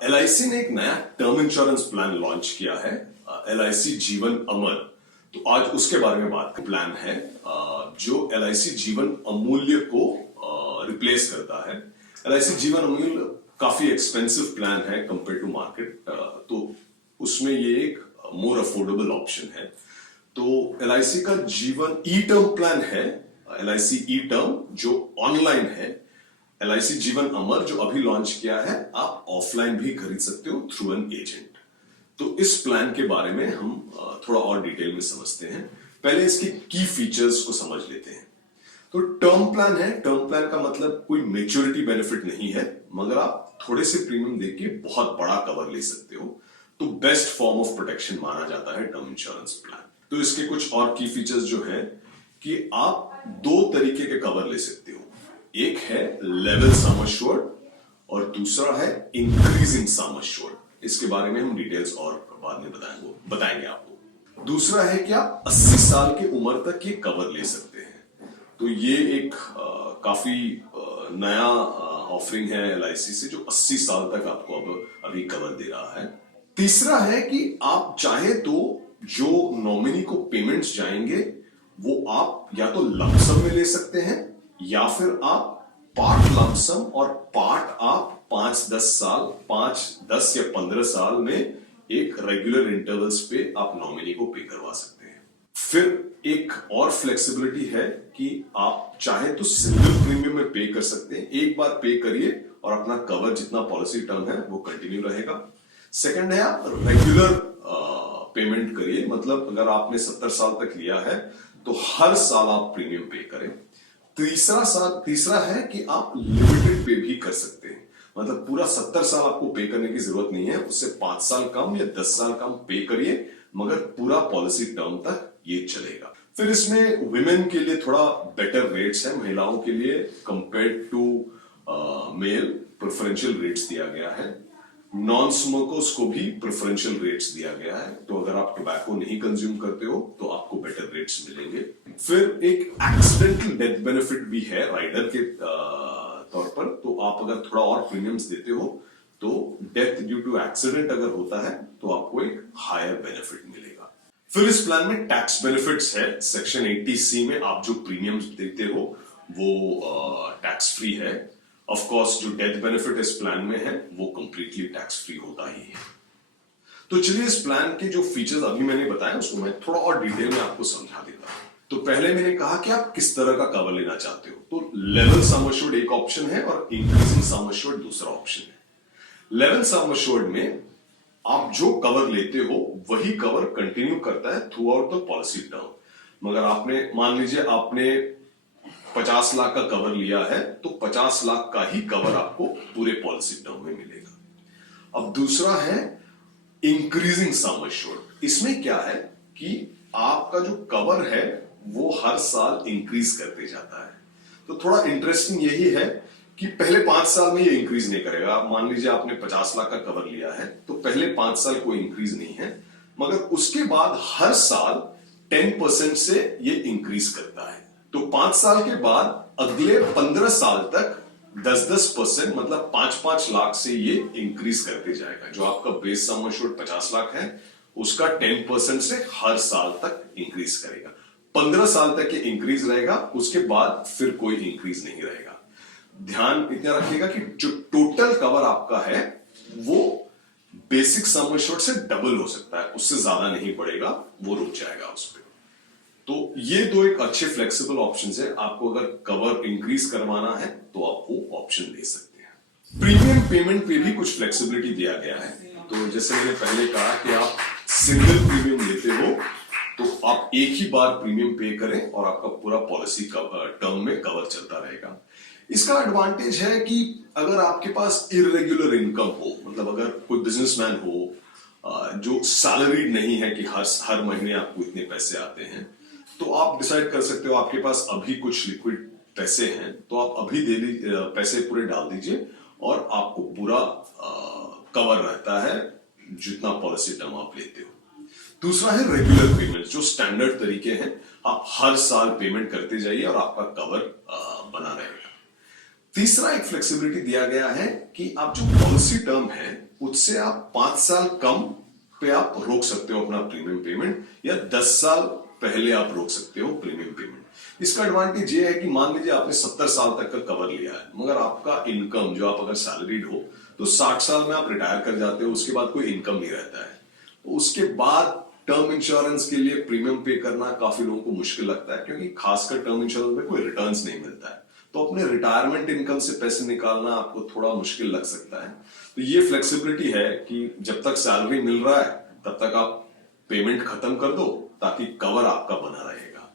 LIC ने एक नया टर्म इंश्योरेंस प्लान लॉन्च किया है, एलआईसी जीवन अमर। तो आज उसके बारे में बात प्लान है जो एलआईसी जीवन अमूल्य को रिप्लेस करता है। एलआईसी जीवन अमूल्य काफी एक्सपेंसिव प्लान है कंपेयर टू मार्केट, तो उसमें ये एक मोर अफोर्डेबल ऑप्शन है। तो एलआईसी का जीवन ई टर्म प्लान है, एलआईसी ई टर्म जो ऑनलाइन है। एलआईसी जीवन अमर जो अभी लॉन्च किया है, आप ऑफलाइन भी खरीद सकते हो थ्रू एन एजेंट। तो इस प्लान के बारे में हम थोड़ा और डिटेल में समझते हैं। पहले इसके की फीचर्स को समझ लेते हैं। तो टर्म प्लान है, टर्म प्लान का मतलब कोई मेच्योरिटी बेनिफिट नहीं है, मगर आप थोड़े से प्रीमियम देके बहुत बड़ा कवर ले सकते हो। तो बेस्ट फॉर्म ऑफ प्रोटेक्शन माना जाता है टर्म इंश्योरेंस प्लान। तो इसके कुछ और की फीचर्स जो है कि आप दो तरीके के कवर ले सकते हो। एक है लेवल सम एश्योर्ड और दूसरा है इंक्रीजिंग सम एश्योर्ड। इसके बारे में हम डिटेल्स और बाद में बताएंगे आपको। दूसरा है कि आप 80 साल की उम्र तक ये कवर ले सकते हैं। तो ये एक काफी नया ऑफरिंग है एलआईसी से, जो 80 साल तक आपको अब अभी कवर दे रहा है। तीसरा है कि आप चाहे तो जो नॉमिनी को पेमेंट्स जाएंगे वो आप या तो लमसम में ले सकते हैं या फिर आप पार्ट लमसम और पार्ट आप 5-10 साल, 5-10 या 15 साल में एक रेगुलर इंटरवल्स पे आप नॉमिनी को पे करवा सकते हैं। फिर एक और फ्लेक्सिबिलिटी है कि आप चाहे तो सिंगल प्रीमियम में पे कर सकते हैं, एक बार पे करिए और अपना कवर जितना पॉलिसी टर्म है वो कंटिन्यू रहेगा। सेकंड है आप रेगुलर पेमेंट करिए, मतलब अगर आपने 70 साल तक लिया है तो हर साल आप प्रीमियम पे करें। तीसरा है कि आप लिमिटेड पे भी कर सकते हैं, मतलब पूरा 70 साल आपको पे करने की जरूरत नहीं है, उससे 5 साल कम या 10 साल कम पे करिए, मगर पूरा पॉलिसी टर्म तक ये चलेगा। फिर इसमें वुमेन के लिए थोड़ा बेटर रेट्स है, महिलाओं के लिए compare to male preferential rates दिया गया है। नॉन स्मोकर्स को भी प्रेफरेंशियल रेट्स दिया गया है, तो अगर आप टोबैको नहीं कंज्यूम करते हो तो आपको बेटर रेट्स मिलेंगे। फिर एक एक्सीडेंटल डेथ बेनिफिट भी है राइडर के तौर पर, तो आप अगर थोड़ा और प्रीमियम्स देते हो तो डेथ ड्यू टू एक्सीडेंट अगर होता है तो आपको एक हायर बेनिफिट मिलेगा। फिर इस प्लान में टैक्स बेनिफिट्स है। सेक्शन 80C में आप जो प्रीमियम्स देते हो वो टैक्स फ्री है। ऑफ कोर्स जो डेथ बेनिफिट इस प्लान में है वो कंप्लीटली टैक्स फ्री होता ही है। तो चलिए इस प्लान के जो फीचर्स अभी मैंने बताए उसको मैं थोड़ा और डिटेल में आपको समझा देता हूं। तो पहले मैंने कहा कि आप किस तरह का कवर लेना चाहते हो। तो लेवल सम एश्योर्ड एक ऑप्शन है और इंक्रीजिंग सम एश्योर्ड दूसरा ऑप्शन है। लेवल सम एश्योर्ड में आप जो कवर लेते हो वही कवर कंटिन्यू करता है through out the policy term. मगर आपने मान लीजिए आपने 50 लाख का कवर लिया है तो 50 लाख का ही कवर आपको पूरे पॉलिसी टर्म में मिलेगा। अब दूसरा है इंक्रीजिंग सम एश्योर्ड। इसमें क्या है कि आपका जो कवर है वो हर साल इंक्रीज करते जाता है। तो थोड़ा इंटरेस्टिंग यही है कि पहले 5 साल में ये इंक्रीज नहीं करेगा। मान लीजिए आपने 50 लाख का कवर लिया है तो पहले 5 साल कोई इंक्रीज नहीं है, मगर उसके बाद हर साल 10% से ये इंक्रीज करता है। तो 5 साल के बाद अगले 15 साल तक 10% मतलब 5-5 लाख से ये इंक्रीज करते जाएगा। जो आपका बेस सम एश्योर्ड 50 लाख है उसका 10% से हर साल तक इंक्रीज करेगा। 15 साल तक ये इंक्रीज रहेगा, उसके बाद फिर कोई इंक्रीज नहीं रहेगा। ध्यान इतना रखिएगा कि जो टोटल कवर आपका है वो बेसिक सम एश्योर्ड से डबल हो सकता है, उससे ज्यादा नहीं पड़ेगा, वो रुक जाएगा उस पर। तो ये दो एक अच्छे फ्लेक्सिबल ऑप्शंस है। आपको अगर कवर इंक्रीज करवाना है तो आप वो ऑप्शन ले सकते हैं। प्रीमियम पेमेंट पे भी कुछ फ्लेक्सिबिलिटी दिया गया है। तो जैसे मैंने पहले कहा कि आप सिंगल प्रीमियम लेते हो तो आप एक ही बार प्रीमियम पे करें और आपका पूरा पॉलिसी टर्म में कवर चलता रहेगा। इसका एडवांटेज है कि अगर आपके पास इरेगुलर इनकम हो, मतलब अगर कोई बिजनेसमैन हो जो सैलरीड नहीं है कि हर महीने आपको इतने पैसे आते हैं, तो आप डिसाइड कर सकते हो आपके पास अभी कुछ लिक्विड पैसे हैं तो आप अभी पैसे पूरे डाल दीजिए और आपको पूरा कवर रहता है जितना पॉलिसी टर्म आप लेते हो। दूसरा है रेगुलर पेमेंट, जो स्टैंडर्ड तरीके हैं, आप हर साल पेमेंट करते जाइए और आपका कवर बना रहेगा। तीसरा एक फ्लेक्सिबिलिटी दिया गया है कि आप जो पॉलिसी टर्म है उससे आप 5 साल कम पे आप रोक सकते हो अपना प्रीमियम पेमेंट, या 10 साल पहले आप रोक सकते हो प्रीमियम पेमेंट। इसका एडवांटेज ये है कि मान लीजिए आपने 70 साल तक का कवर लिया है, मगर आपका इनकम जो आप अगर सैलरीड हो तो 60 साल में आप रिटायर कर जाते हो, उसके बाद कोई इनकम नहीं रहता है, तो उसके बाद टर्म इंश्योरेंस के लिए प्रीमियम पे करना काफी लोगों को मुश्किल लगता है, क्योंकि खासकर टर्म इंश्योरेंस में कोई रिटर्न्स नहीं मिलता है, तो अपने रिटायरमेंट इनकम से पैसे निकालना आपको थोड़ा मुश्किल लग सकता है। तो ये फ्लेक्सिबिलिटी है कि जब तक सैलरी मिल रहा है तब तक आप पेमेंट खत्म कर दो, ताकि कवर आपका बना रहेगा।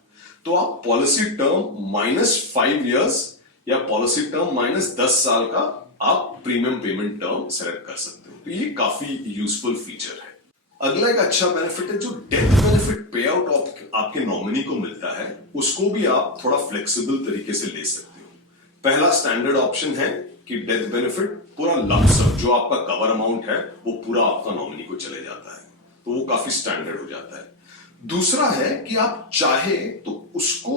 तो आप पॉलिसी टर्म -5 इयर्स या पॉलिसी टर्म -10 साल का आप प्रीमियम पेमेंट टर्म सेलेक्ट कर सकते हो, तो ये काफी यूजफुल फीचर है। अगला एक अच्छा बेनिफिट है जो डेथ बेनिफिट पे आउट आपके नॉमिनी को मिलता है, उसको भी आप थोड़ा फ्लेक्सिबल तरीके से ले सकते हो। पहला स्टैंडर्ड ऑप्शन है कि डेथ बेनिफिट पूरा लंप सम जो आपका कवर अमाउंट है वो पूरा आपका नॉमिनी को चले जाता है, तो वो काफी स्टैंडर्ड हो जाता है। दूसरा है कि आप चाहे तो उसको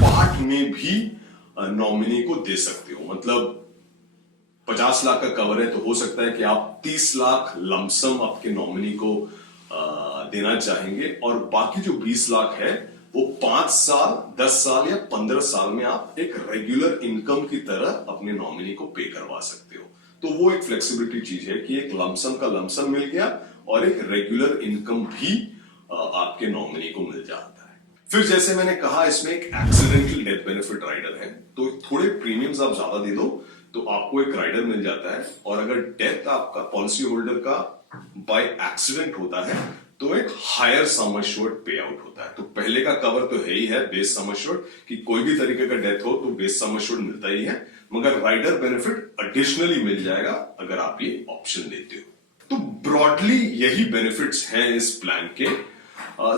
पार्ट में भी नॉमिनी को दे सकते हो, मतलब 50 लाख का कवर है तो हो सकता है कि आप 30 लाख लमसम आपके नॉमिनी को देना चाहेंगे, और बाकी जो 20 लाख है वो 5 साल, 10 साल या 15 साल में आप एक रेगुलर इनकम की तरह अपने नॉमिनी को पे करवा सकते हो। तो वो एक फ्लेक्सिबिलिटी चीज है कि एक लमसम का लमसम मिल गया और एक रेगुलर इनकम भी आपके नॉमिनी को मिल जाता है। फिर जैसे मैंने कहा इसमें एक एक्सीडेंटल डेथ बेनिफिट राइडर है, तो थोड़े प्रीमियम्स आप ज्यादा दे दो तो आपको एक राइडर मिल जाता है, और अगर डेथ आपका पॉलिसी होल्डर का बाय एक्सीडेंट होता है तो एक हायर सम एश्योर्ड पे आउट होता है। तो पहले का कवर तो है ही है बेस सम एश्योर्ड, कि कोई भी तरीके का डेथ हो तो बेस सम एश्योर्ड मिलता ही है, मगर राइडर बेनिफिट एडिशनली मिल जाएगा अगर आप ये ऑप्शन लेते हो। तो ब्रॉडली यही बेनिफिट्स हैं इस प्लान के।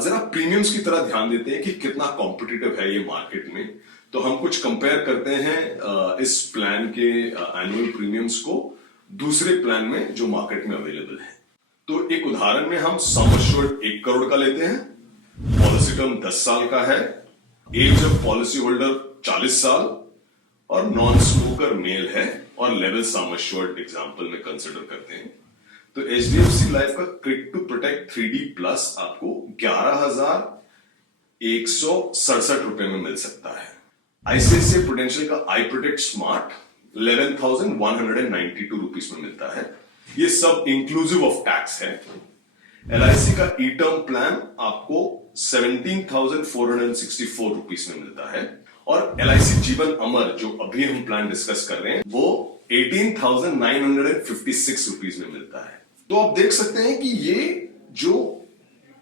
जरा प्रीमियम्स की तरह ध्यान देते हैं कि कितना कॉम्पिटिटिव है ये मार्केट में, तो हम कुछ कंपेयर करते हैं इस प्लान के एनुअल प्रीमियम्स को दूसरे प्लान में जो मार्केट में अवेलेबल है। तो एक उदाहरण में हम सम एश्योर्ड 1 करोड़ का लेते हैं, पॉलिसी टर्म 10 साल का है, एज ऑफ पॉलिसी होल्डर 40 साल और नॉन स्मोकर मेल है, और लेवल सम एश्योर्ड एग्जांपल में कंसिडर करते हैं। तो एचडीएफसी लाइफ का quick to protect 3D plus आपको 11,167 रुपए में मिल सकता है। आईसीआईसीआई प्रूडेंशियल का आई प्रोटेक्ट स्मार्ट 11,192 रुपीस में मिलता है, ये सब इंक्लूसिव ऑफ टैक्स है। एलआईसी का ई टर्म प्लान आपको 17,464 रुपीस में मिलता है, और एलआईसी जीवन अमर जो अभी हम प्लान डिस्कस कर रहे हैं वो 18,956 रुपीस में मिलता है। तो आप देख सकते हैं कि ये जो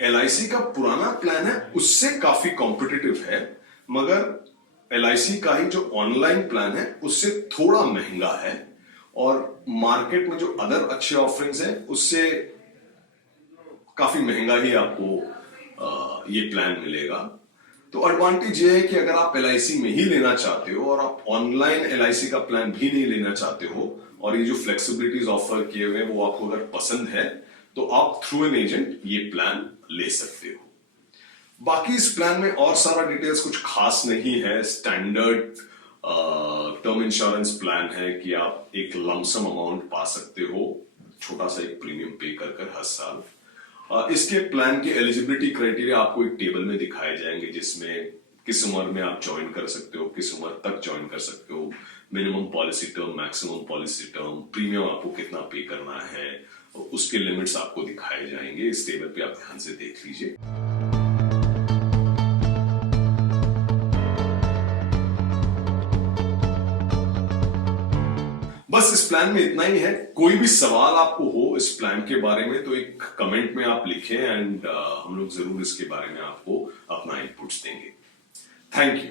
एलआईसी का पुराना प्लान है उससे काफी कॉम्पिटिटिव है, मगर एलआईसी का ही जो ऑनलाइन प्लान है उससे थोड़ा महंगा है, और मार्केट में जो अदर अच्छे ऑफरिंग्स हैं उससे काफी महंगा ही आपको ये प्लान मिलेगा। तो एडवांटेज ये है कि अगर आप एलआईसी में ही लेना चाहते हो और आप ऑनलाइन एलआईसी का प्लान भी नहीं लेना चाहते हो, और ये जो फ्लेक्सिबिलिटीज ऑफर किए हुए हैं वो आपको अगर पसंद है तो आप थ्रू एन एजेंट ये प्लान ले सकते हो। बाकी इस प्लान में और सारा डिटेल्स कुछ खास नहीं है, स्टैंडर्ड टर्म इंश्योरेंस प्लान है कि आप एक लमसम अमाउंट पा सकते हो, छोटा सा एक प्रीमियम पे कर हर साल। इसके प्लान के एलिजिबिलिटी क्राइटेरिया आपको एक टेबल में दिखाए जाएंगे, जिसमें किस उम्र में आप ज्वाइन कर सकते हो, किस उम्र तक ज्वाइन कर सकते हो, minimum policy term, maximum policy term, premium आपको कितना पे करना है, उसके लिमिट्स आपको दिखाए जाएंगे। इस टेबल पे आप ध्यान से देख लीजिए। बस इस प्लान में इतना ही है। कोई भी सवाल आपको हो इस प्लान के बारे में तो एक कमेंट में आप लिखें, एंड हम लोग जरूर इसके बारे में आपको अपना इनपुट्स देंगे। Thank you.